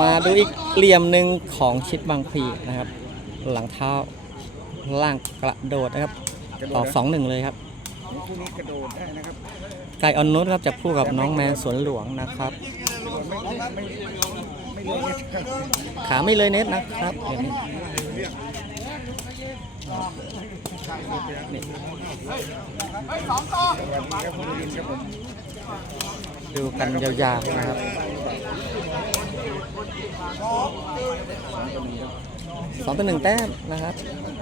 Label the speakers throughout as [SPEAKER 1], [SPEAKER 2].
[SPEAKER 1] มาดูอีกเหลี่ยมหนึ่งของชิดบางพลีนะครับ หลังเท้าล่างกระโดดนะครับ
[SPEAKER 2] กระโด
[SPEAKER 1] ต่อ
[SPEAKER 2] ด
[SPEAKER 1] สองหนึ่งเลยครับ
[SPEAKER 2] คู่นี้กระโดดได้นะครับ
[SPEAKER 1] ไก่ออนนุชครับจะคู่กับน้องแมนสวนหลวงนะครับ
[SPEAKER 2] กระโดดไม่ไม่ไม่ไม่เลยนะครับ
[SPEAKER 1] ขาไม่เลยเน็ตนะครับเดี๋ยวนี้นี่
[SPEAKER 2] สวัส ดู
[SPEAKER 1] กันยาวๆนะครับสองต่อหนึ่งแต้มนะครับ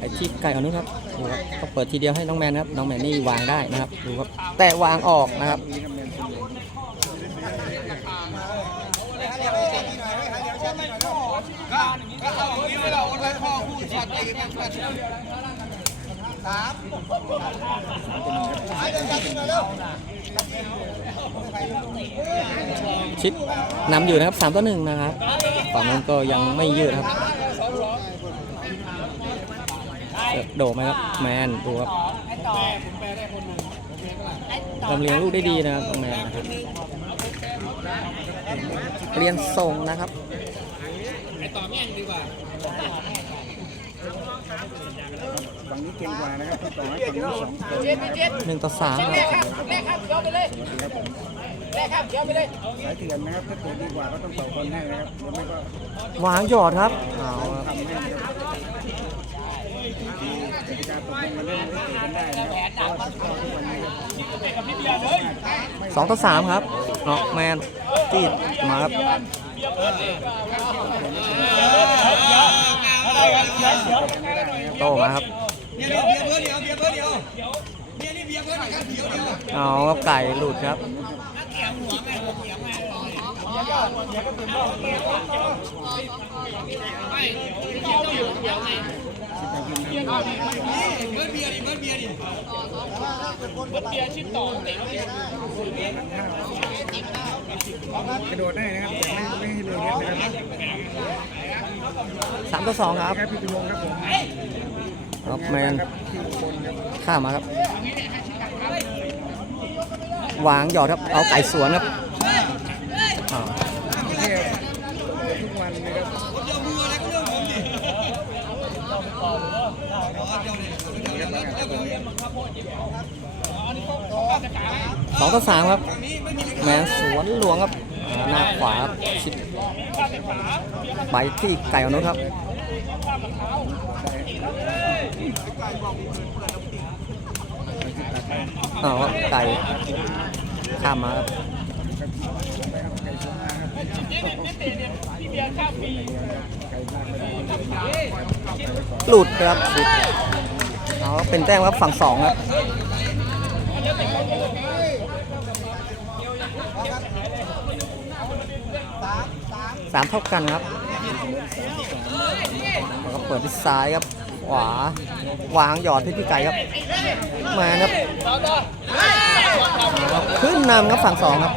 [SPEAKER 1] ไอที่ไก่อนุครับดูครับก็เปิดทีเดียวให้น้องแมนนะครับ น้องแมนนี่วางได้นะครับดูครับแต่วางออกนะครับ
[SPEAKER 2] มีครับแมนคุณลิน
[SPEAKER 1] ชิดนำอยู่นะครับสามต่อหนึ่งนะครับฝั่งนั้นก็ยังไม่ยืดครับโดดไหมครับแมนดูครับลำเลียงลูกได้ดีนะครับแมน้องแมนนะครับเรียนส่งนะครับ
[SPEAKER 2] ฝั่งนี้เก่งกว่านะครับต่อให้ฝั่งนี้สองคนนะครับ
[SPEAKER 1] หนึ่งต่อสามครับ
[SPEAKER 2] สวัสดีครับผม สายเถื่อนนะครับถ้าเกิดดีกว่าก็ต้องต่อคนให้นะครับหรือไม่ก็
[SPEAKER 1] วางหยอดครับเอาครับ
[SPEAKER 2] ทำให้นะครับกติกาตกลงมาเล่นไม่เตะกันได้นะครับเพราะว่าสกอร์ทุกวันนี้ครับ
[SPEAKER 1] สองต่อสามครับเนาะแมนจีดมาครับโตมาครับเอาครับไก่หลุดครับ
[SPEAKER 2] กระโดดได้นะครับแต่ไม่ไม่ให้เลยนะครับ
[SPEAKER 1] สามต่อสองครับ
[SPEAKER 2] ครับพี่พิมงครับผม
[SPEAKER 1] ครับแมน
[SPEAKER 2] ครับที่อุบลครับ
[SPEAKER 1] ข้ามมาครับ วางหยอดครับ เอาไก่สวนครับอ้าว
[SPEAKER 2] เที่ยวทุกวันนะครับ
[SPEAKER 1] สองต่อสามครับแมนสวนหลวงครับหน้าขวาครับชิดไปที่ไก่อนุครับ อ้าไก่ข้ามมาครับหลุดครับเอาเป็นแต้มครับฝั่งสองครับสามเท่ากันครับแล้วก็เปิดที่ซ้ายครับ ขวาวางหยอดที่พี่ไก่ครับ มาครับ ขึ้นนำครับฝั่งสองครับ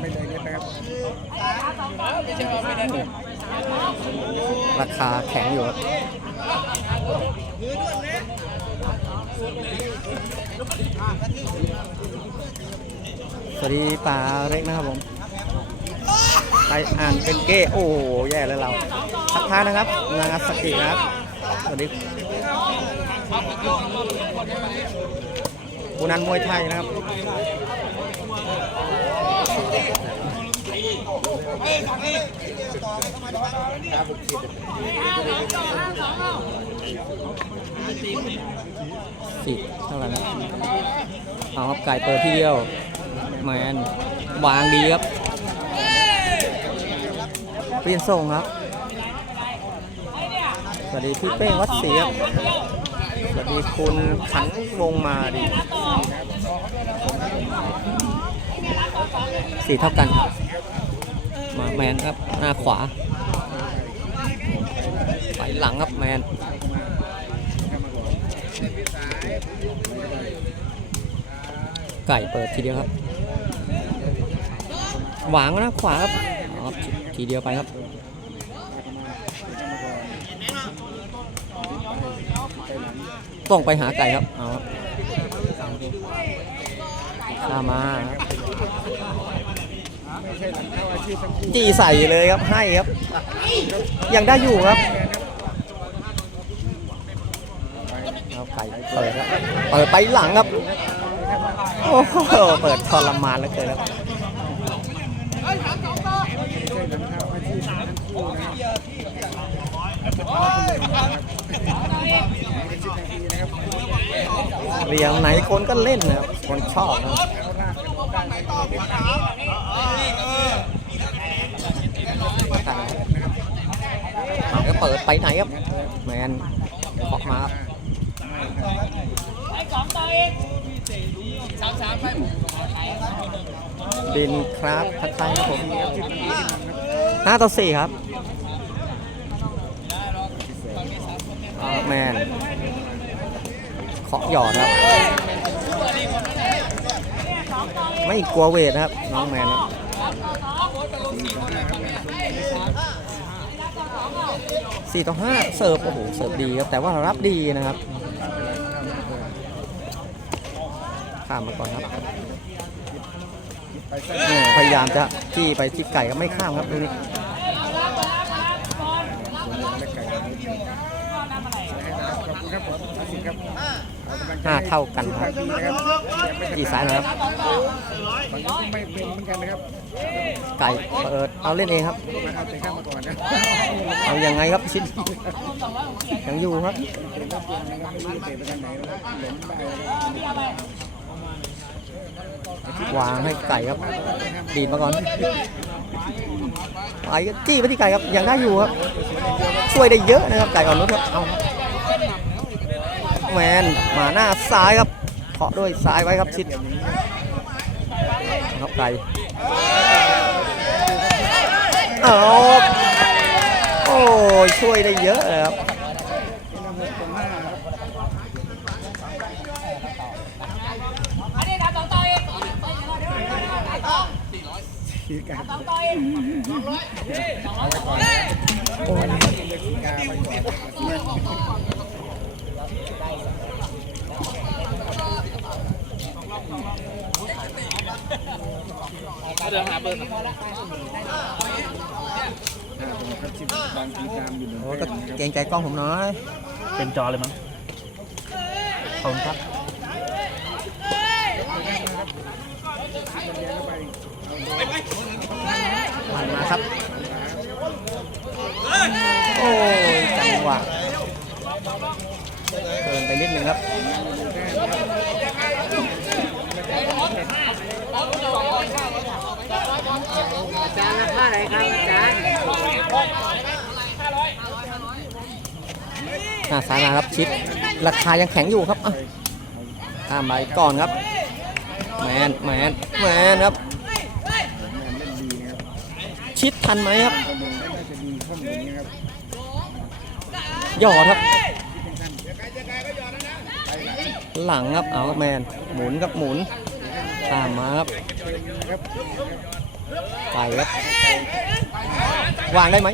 [SPEAKER 2] ไม่เลยนะครับ
[SPEAKER 1] ราคาแข็งอยู่ครับสวัสดีป่าเล็กนะครับผม รอ่านเป็นเก้โอ้โแย่เลยเราทักทายนะครับนางาสกิครับสวัสดีคูนันมวยไทยนะครับสิบเท่าไหร่นะเอาครับไก่เปิดเที่ยวแมนวางดีครับ เปลี่ยนส่งครับ สวัสดีพี่เป้วัดศรีครับสวัสดีคุณขันวงมาดีสี่เท่ากันครับ มาแมนครับ หน้าขวา ไปหลังครับแมนไก่เปิดทีเดียวครับ หวางนะขวาครับ ครับทีเดียวไปครับ
[SPEAKER 2] ไส่
[SPEAKER 1] งไปหาไก่ครับเอาข้ามาจีใส่เลยครับให้ครับ ยังได้อยู่ครับเอาไก่เปิดครับเปิดไปหลังครับโอ้โหเปิดทรมานแล้วเกินครับ
[SPEAKER 2] ไม่ใช่หลังเข้าอาชีพทั้งคู่นะครับ เรี
[SPEAKER 1] ยงไหนคนก็เล่นนะครับคนชอบนะครับ
[SPEAKER 2] เขาลากกันได้นะครับ
[SPEAKER 1] เอาก็เปิดไปไหนครับแมนออกมาครับดินครับทักทายครับผมห้าต่อสี่ครับเอา แมนเคาะหยอดครับ ไม่กลัวเวทนะครับ น้องแมนครับสี่ต่อห้าเสิร์ฟโอ้โหเสิร์ฟดีครับ แต่ว่ารับดีนะครับข้ามมาก่อนครับพยายามจะจี้ไปที่ไก่ก็ไม่ข้ามครับดูนี่
[SPEAKER 2] และไก่ให้นะครับขอบ คุณครับผมอาชีพครับเอากำลังใจ
[SPEAKER 1] ห้าเท่ากันครับ
[SPEAKER 2] ดีนะครับ
[SPEAKER 1] จี้ซ้ายนะครับ
[SPEAKER 2] ฝั่งนี้ก็ไม่เป็นเหมือนกันนะครับ
[SPEAKER 1] ไก่เปิดเอาเล่นเองครับ
[SPEAKER 2] มาเอาแต่ข้ามมาก่อนนะ
[SPEAKER 1] เอายังไงครับชิดยังอยู่ครับ
[SPEAKER 2] เป็นรับเกมนะครับไม่รู้จะเตะไปทางไหนนะครับหลงได้นะครับ
[SPEAKER 1] วางให้ไก่ครับ ดีดมาก่อนไก่ก็จี้ไปที่ไก่ครับยังได้อยู่ครับช่วยได้เยอะนะครับไก่อ่อนนุชครับเอาครับ แมนมาหน้าซ้ายครับเคาะด้วยซ้ายไว้ครับชิดครับไก่เอาโอ้ยช่วยได้เยอะเลยครับ
[SPEAKER 2] ตรงหน้าครับ
[SPEAKER 3] อันนี้ทำสองต่ออีก
[SPEAKER 2] ทีการ
[SPEAKER 3] สองต่ออีก
[SPEAKER 2] โอ้ย เล็กสีกาไปก่อน
[SPEAKER 3] เดินหาเบอร์
[SPEAKER 2] ห้าตรงครับชิบบางทีตามอยู่
[SPEAKER 1] โอ้
[SPEAKER 2] ก็
[SPEAKER 1] เกรงใจกล้องผมหน้อย
[SPEAKER 4] เต็มจอเลยมั้ง
[SPEAKER 1] ขอบคุณครับมันมาครับ โอ้ยจังหวะเกินไปนิดนึงครับ
[SPEAKER 3] จานละค่าไหนครับอาจารย์
[SPEAKER 1] หน้าซ้ายมาครับชิดราคายังแข็งอยู่ครับอะข้ามไปก่อนครับ แมนแมนแมนครับ
[SPEAKER 2] แมนเล่นดีนะครับ
[SPEAKER 1] ชิดทันไหมครับ
[SPEAKER 2] กำลังน่าจะดีข้อมูลนะครับ
[SPEAKER 1] หยอดครับ หลังครับเอาครับแมนหมุนครับหมุน ตามมาครับไปครับวางได้ไหม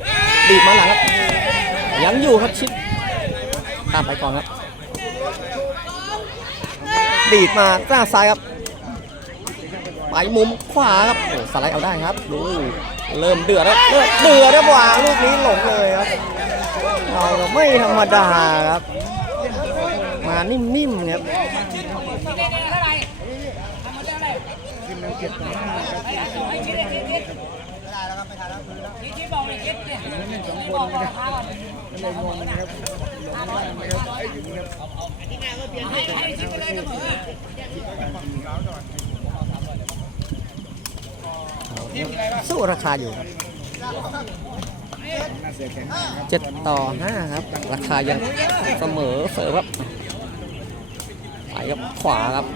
[SPEAKER 1] ดีดมาหลังครับ ยังอยู่ครับชิดตามไปก่อนครับ ดีดมาหน้าซ้ายครับ ไปมุมขวาครับโอ้สไลด์เอาได้ครับดูเริ่มเดือดแล้วเดือดเดือดแล้ววางลูกนี้หลงเลยครับเราไม่ธรรมดาครับ มานิ่มๆครับ
[SPEAKER 2] ขึ้นนำเก็บต่อหน้าครับ
[SPEAKER 3] ให้คิดเลยคิดคิดไม่ได้แล้วครับไม่ทันแล้วคิดคิดบอกเลยคิดเนี่ยคิดบอกราคาก่อน
[SPEAKER 2] ก็เลยงงนะครับหลงบ้างนะครับถึงครับ
[SPEAKER 3] ให้ให้คิดไปเลยเสมอ
[SPEAKER 1] สู้ราคาอยู่ครับ
[SPEAKER 2] เสรับ
[SPEAKER 1] เจ็ดต่อห้าครับ ราคายังเสมอเสริมครับไปครับขวาครับ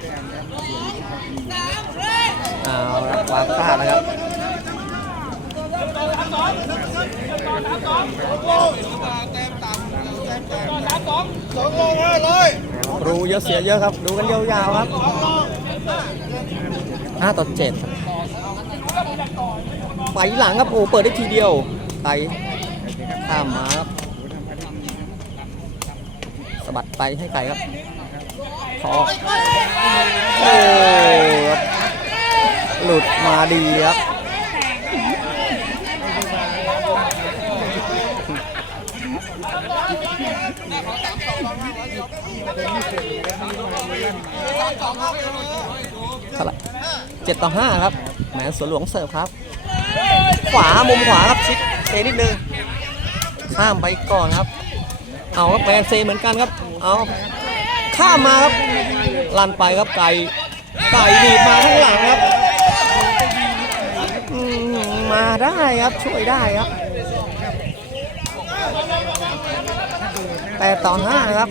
[SPEAKER 1] เอาละความกล้านะครับรูเยอะเสียเยอะครับ ดูกันยาวๆครับห้าต่อเจ็ดไปหลังครับโอ้เปิดได้ทีเดียวไปข้ามมาครับสะบัดไปให้ไก่ครับ พอโอ้หลุดมาดีครับเท่าไหร่เจ็ดต่อห้าครับแหมสวนหลวงเสิร์ฟครับ ขวามุมขวาครับชิดเอนิดนึงข้ามไปก่อนครับ เอาครับแมนเซเหมือนกันครับ เอา ข้ามมาครับลันไปครับไก่ไก่ดีดมาข้างหลังครับอืมมาได้ครับช่วยได้ครับแปดต่อห้าครับ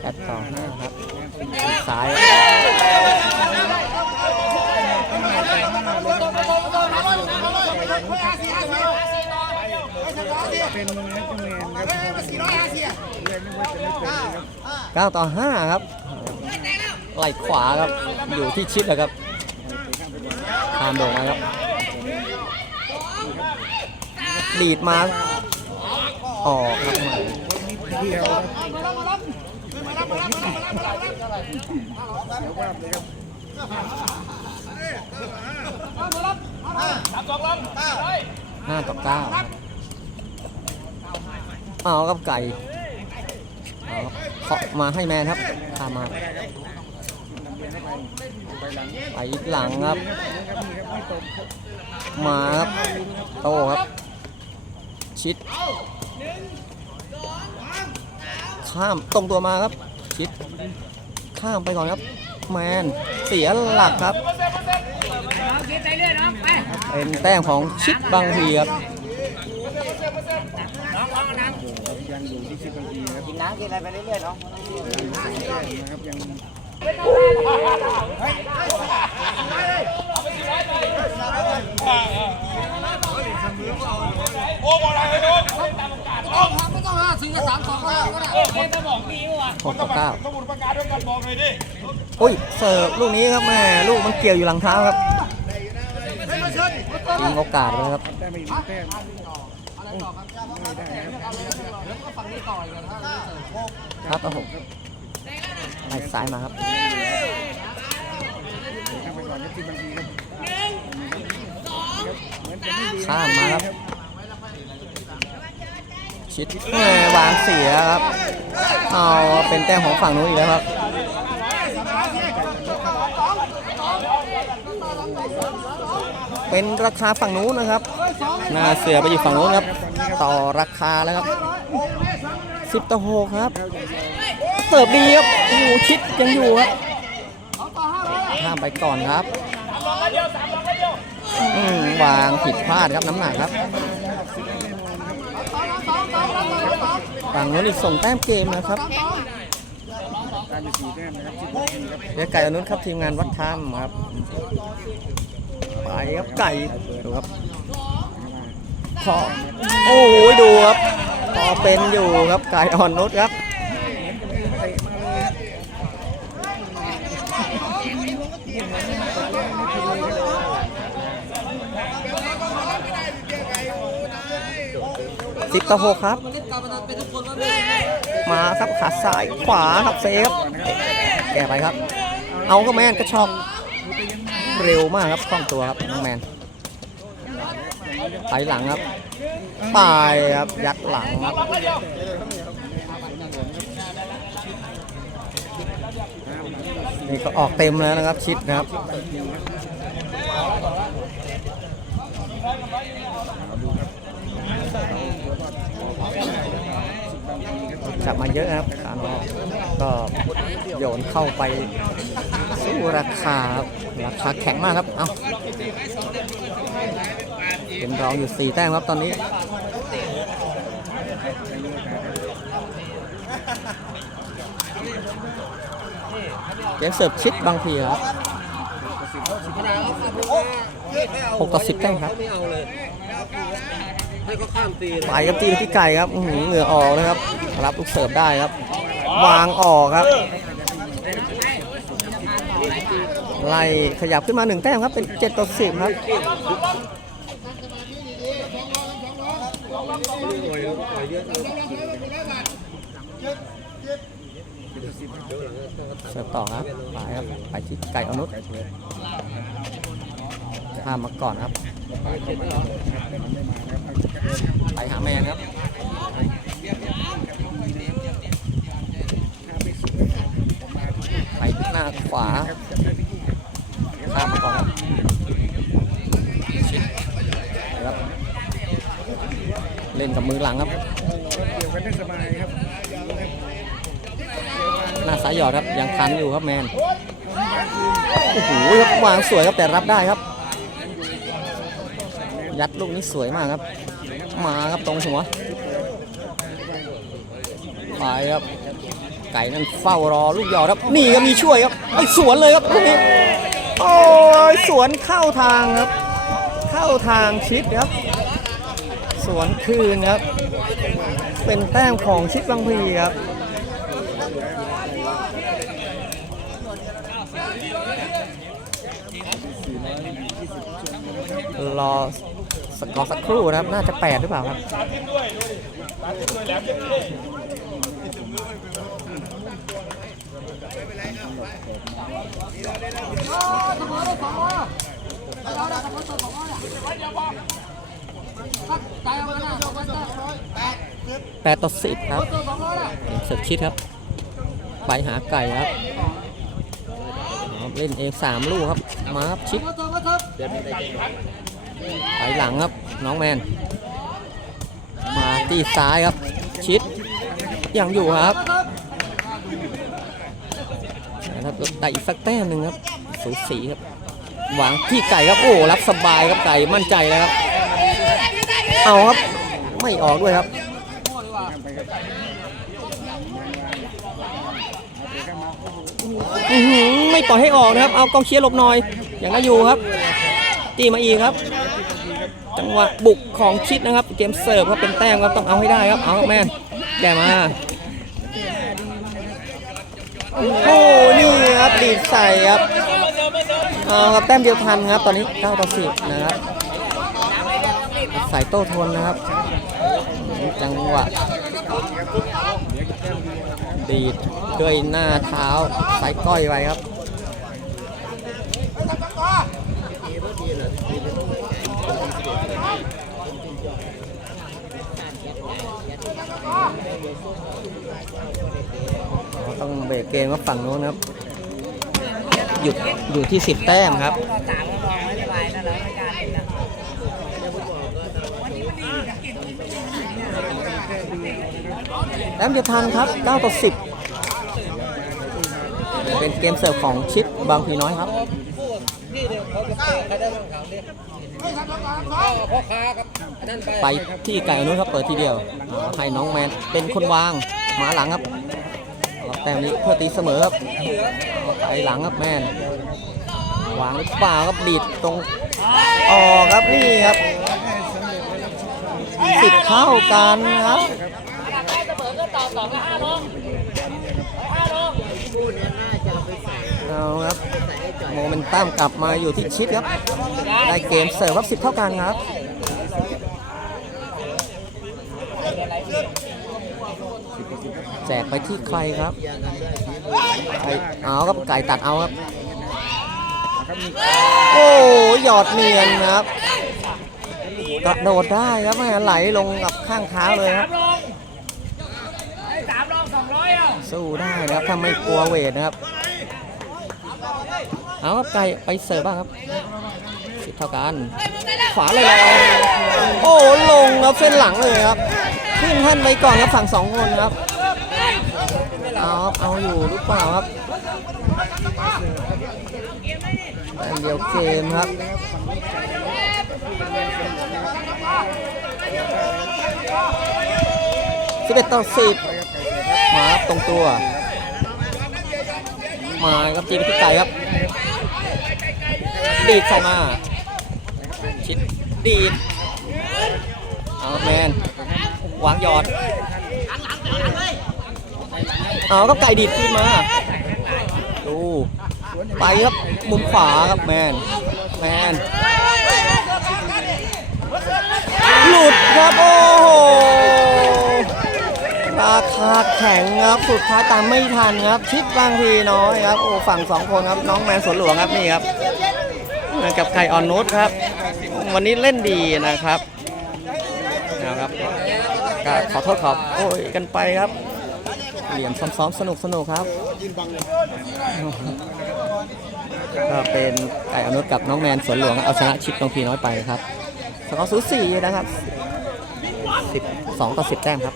[SPEAKER 1] แปดต่อห้าครับซ้าย เก้าต่อห้าครับไหลขวาครับ อยู่ที่ชิดเลยครับทามโด่งมาครับ ดีดมาออกครับ
[SPEAKER 2] เดียว
[SPEAKER 1] ห้าต่อเก้า เอาครับไก่เอาครับเคาะมาให้แมนครับพามาไปหลังครับ มาครับโตครับ ชิด ข้ามตรงตัวมาครับ ชิด ข้ามไปก่อนครับ แมนเสียหลักครับ เป็นแต้มของชิดบางพีครับ
[SPEAKER 2] ยังอยู่ที่สิบบางทีครับ
[SPEAKER 3] กิ นน้ำกินอะไรไปเรื่อยๆเนาะ
[SPEAKER 2] นะครับยัง
[SPEAKER 1] หกต่อเก้าอุ้ยเสิร์ฟลูกนี้ครับแม่ลูกมันเกี่ยวอยู่หลังเท้าครับยิงโอกาสเลยครับ
[SPEAKER 2] ได้มาอีกแต้มไม่ได้ครับ
[SPEAKER 1] ครับครับผมไล่ซ้ายมาครับ
[SPEAKER 2] ข้ามมา
[SPEAKER 1] ครับ ชิดวางเสียครับ เอาเป็นแต้มของฝั่งนู้นอีกแล้วครับเป็นราคาฝั่งนู้นนะครับหน้าเสือไปอยู่ฝั่งนู้นครับ ต่อราคาแล้วครับสิบต่อหกครับ เสิร์ฟดีครับโอ้โหชิดยังอยู่ครับข้ามไปก่อนครับอืมวางผิดพลาดครับน้ำหนักครับฝั่งนู้นอีกส่งแต้มเกมนะครับ
[SPEAKER 2] แต้มนะครับที่บางทีครับ
[SPEAKER 1] เดี๋ยวไก่อนุนครับทีมงานวัดถ้ำครับไปครับไก่ดูครับขอโอ้โหดูครับพอเป็นอยู่ครับไก่อ่อนนุชครับ
[SPEAKER 2] เตะมาเลยครับ
[SPEAKER 1] สิบต่อหกครับ มาครับขาซ้ายขวาครับเซฟแก้ไปครับ เอาก็แมนกระชอกเร็วมากครับคล่องตัวครับน้องแมนไปหลังครับไปครับยัดหลังครับนี่ก็ออกเต็มแล้วนะครับชิดนะครับ จับมาเยอะครับคานก็โยนเข้าไปสู้ราคาครับราคาแข็งมากครับ เอาเป็นรองอยู่ 4 แต้มครับตอนนี้เกมเสิร์ฟชิดบางพีครับ6ต่อ10แต้มครับ ไปครับจีที่ไก่ครับอื้อหือเหงื่อออกนะครับ รับลูกเสิร์ฟได้ครับ วางออกครับ ไล่ขยับขึ้นมาหนึ่งแต้มครับ เป็น7ต่อ10ครับเสิร์ฟต่อครับไปครับไปที่ไก่อนุชข้ามมาก่อนครับ ไปหาแมนครับไปหน้าขวาข้ามมาก่อนครับชิดครับเล่นกับมือหลังครับ
[SPEAKER 2] เกี่ยวกันได้สบายครับ
[SPEAKER 1] หน้าซ้ายหยอดครับยังทันอยู่ครับแมนโอ้โหครับวางสวยครับแต่รับได้ครับ ยัดลูกนี้สวยมากครับ มาครับตรงหัวไปครับ ไก่นั่นเฝ้ารอลูกหยอครับ นี่ก็มีช่วยครับไอ้สวนเลยครับลูกนี้โอ้ยสวนเข้าทางครับ เข้าทางชิดครับ สวนคืนครับ เป็นแต้มของชิดบางพีครับรอ สกอร์สักครู่นะครับ น่าจะ 8 หรือเปล่าครับ8ต่อ10ครับเสิร์ฟชิดครับ ไปหาไก่ครับเล่นเอง3ลูกครับ มาครับชิด ไปหลังครับน้องแมน มาตีซ้ายครับ ชิดยังอยู่ครับนะครับได้อีกสักแต้มหนึ่งครับสูสีครับหวางที่ไก่ครับโอ้รับสบายครับไก่มั่นใจแล้วครับเอาครับไม่ออกด้วยครับไม่ปล่อยให้ออกนะครับ เอากองเชียร์หลบหน่อยอย่างนั้อยู่ครับตีมาอีกครับ จังหวะบุกของชิดนะครับ เกมเสิร์ฟครับเป็นแต้มครับต้องเอาให้ได้ครับเอาแมนแกมาโอ้โหนี่ครับดีดใส่ครับเอาครับแต้มเดียวทันครับ ตอนนี้9ต่อ10นะครับใส่โต้ทนนะครับ จังหวะดีดด้วยหน้าเท้าใส่ก้อยไว้ครับ ต้องเบรกเกมว่าฝั่งโน้นครับหยุดอยู่ที่สิบแต้มครับ
[SPEAKER 3] แล้วจะทันครับ9ต่อ10 เป็นเกมเสิร์ฟข
[SPEAKER 1] องชิปบางพีน้อยครับ 9ต่อ10เป็นเกมเสิร์ฟของชิดบางพีน้อยครับไปที่ไก่อนุครับเปิดทีเดียวอ่าให้น้องแมนเป็นคนวางหมาหลังครับเอาแต้มนี้เพื่อตีเสมอครับเอาไปหลังครับแมนวางหรือเปล่าครับดีดตรงออกครับนี่ครับสิบเท่ากันครับ
[SPEAKER 3] เสมอก็ต่อสองกับห้าลงห้าลง
[SPEAKER 1] เอา ครับโมเมนตัมกลับมาอยู่ที่ชิดครับได้เกมเสิร์ฟครับสิบเท่ากันครับแจกไปที่ใครครับไก่เอาครับไก่ตัดเอาครับ โอ้หยอดเนียนครับกระโดดได้ครับแม่ไหลลงกับข้างเท้าเลยครับ
[SPEAKER 3] สามลงไอ้สามลงสองร้อยอะ
[SPEAKER 1] สู้ได้นะครับถ้าไม่กลัวเวทนะครับ เอาครับไก่ไปเสิร์ฟบ้างครับสิบเท่ากัน ขวาเลยลอยโอ้ลงครับเส้นหลังเลยครับ ขึ้นท่านไปก่อนครับฝั่งสองคนครับเอาครับเอาอยู่หรือเปล่าครับแต้มเดียวเกมครับ11ต่อ10มาครับตรงตัว มาครับจีไปที่ไก่ครับ ดีดใส่มา ชิดดีดเอาแมนวางยอด เอาครับไก่ดีดขึ้นมา ดู ไปครับ มุมขวาครับแมน แมน หลุดครับ โอ้โห ราคาแข็งครับ สุดท้ายตามไม่ทันครับ ชิดบางทีน้อยครับ โอ้ฝั่งสองคนครับ น้องแมนสวนหลวงครับนี่ครับ กับไก่ออนนุชครับ วันนี้เล่นดีนะครับนะครับก็ขอโทษขอบโอ้ยกันไปครับ เหลี่ยมซ้อมๆสนุกสนุกครับก็เป็นไก่อนุชกับน้องแมนสวนหลวงเอาชนะชิปน้องพีน้อยไปครับสกอร์สูสีนะครับ 12ต่อ10 แต้มครับ